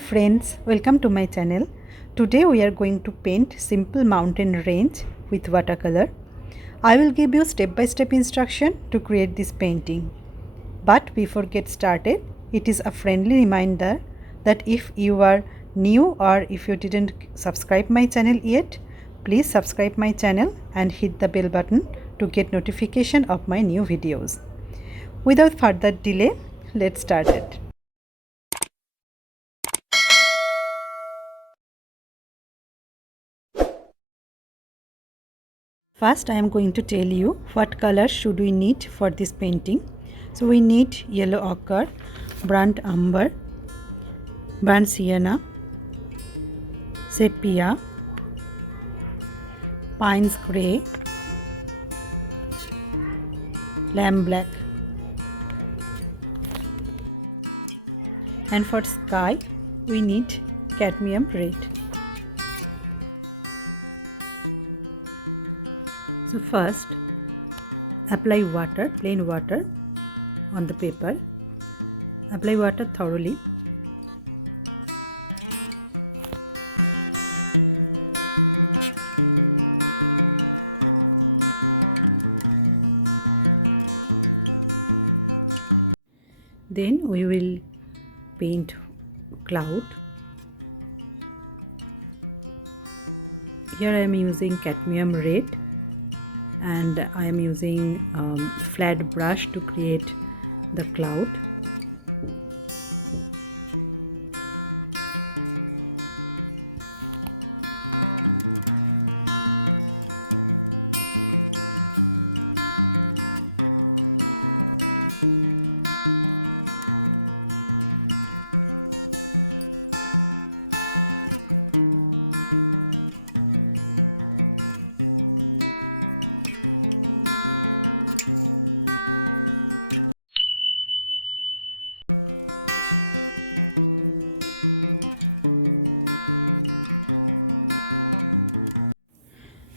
friends, welcome to my channel. Today we are going to paint simple mountain range with watercolor. I will give you step-by-step instruction to create this painting. But before get started, it is a friendly reminder that if you are new or if you didn't subscribe my channel yet, please subscribe my channel and hit the bell button to get notification of my new videos. Without further delay, let's start it. First, I am going to tell you what color should we need for this painting. So we need yellow ochre, burnt umber, burnt sienna, sepia, pines grey, lamb black, and for sky we need cadmium red. So first, apply water, plain water on the paper. Apply water thoroughly. Then we will paint cloud. Here I am using cadmium red and I am using flat brush to create the cloud.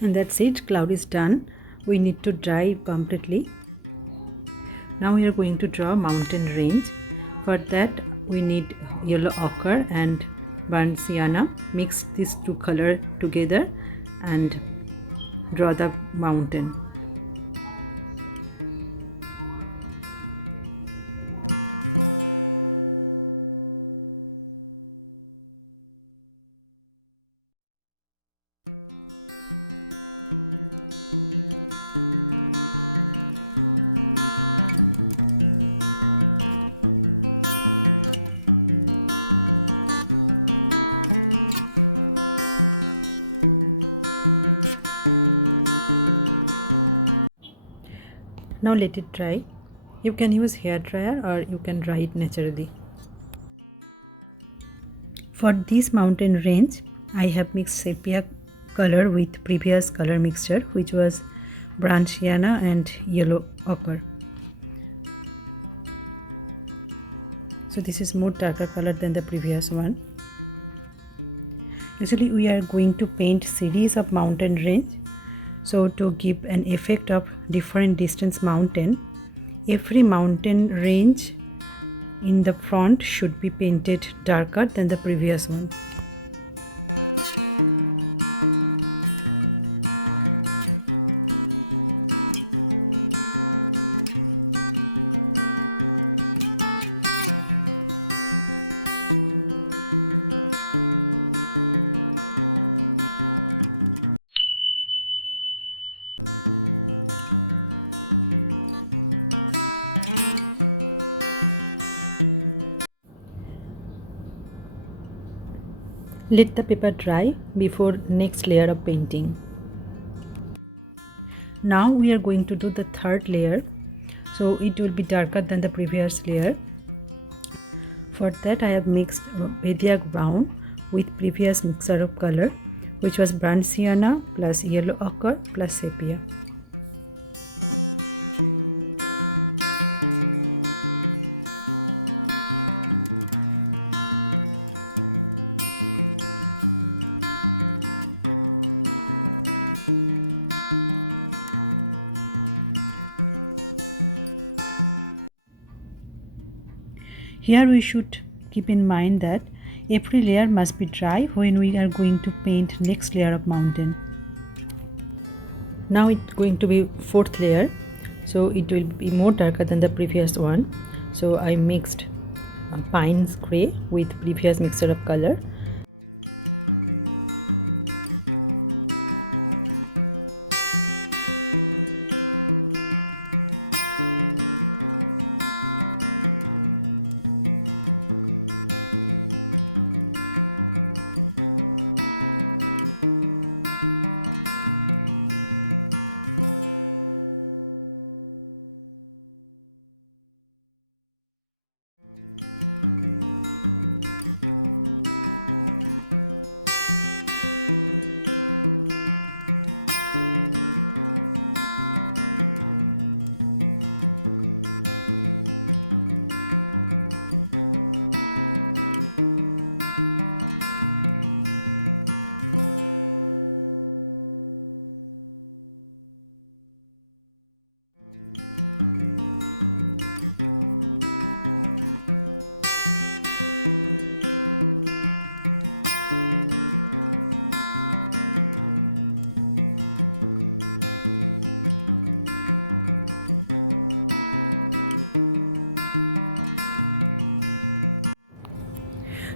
And that's it, cloud is done. We need to dry completely. Now we are going to draw a mountain range. For that we need yellow ochre and burnt sienna. Mix these two colors together and draw the mountain. Now let it dry. You can use hair dryer or you can dry it naturally. For this mountain range, I have mixed sepia color with previous color mixture, which was burnt sienna and yellow ochre. So this is more darker color than the previous one. Actually, we are going to paint series of mountain range. So to give an effect of different distance mountain, every mountain range in the front should be painted darker than the previous one. Let the paper dry before next layer of painting. Now we are going to do the third layer, so it will be darker than the previous layer. For that I have mixed Vedic brown with previous mixture of color, which was burnt sienna plus yellow ochre plus sepia. Here we should keep in mind that Every layer must be dry when we are going to paint next layer of mountain. Now it's going to be fourth layer, so it will be more darker than the previous one. So I mixed pines gray with previous mixture of color.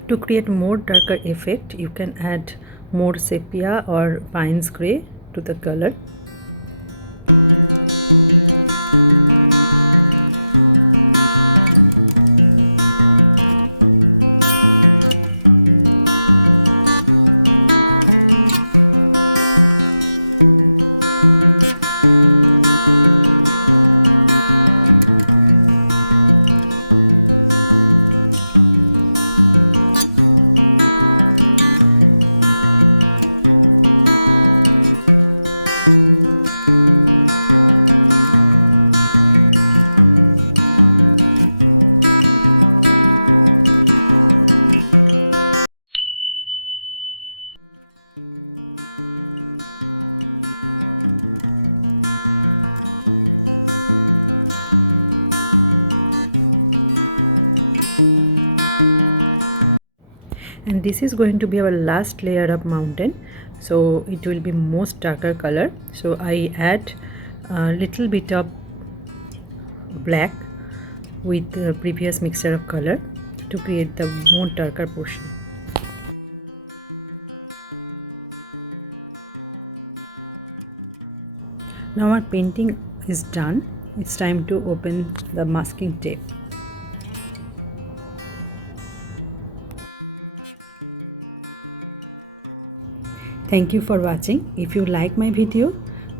To create more darker effect, you can add more sepia or pines gray to the color. And this is going to be our last layer of mountain, so it will be most darker color. So I add a little bit of black with the previous mixture of color to create the more darker portion. Now our painting is done. It's time to open the masking tape. Thank you for watching. If you like my video,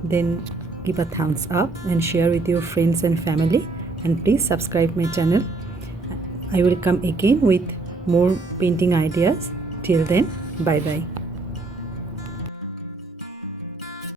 then give a thumbs up and share with your friends and family, and please subscribe my channel. I will come again with more painting ideas. Till then, bye bye.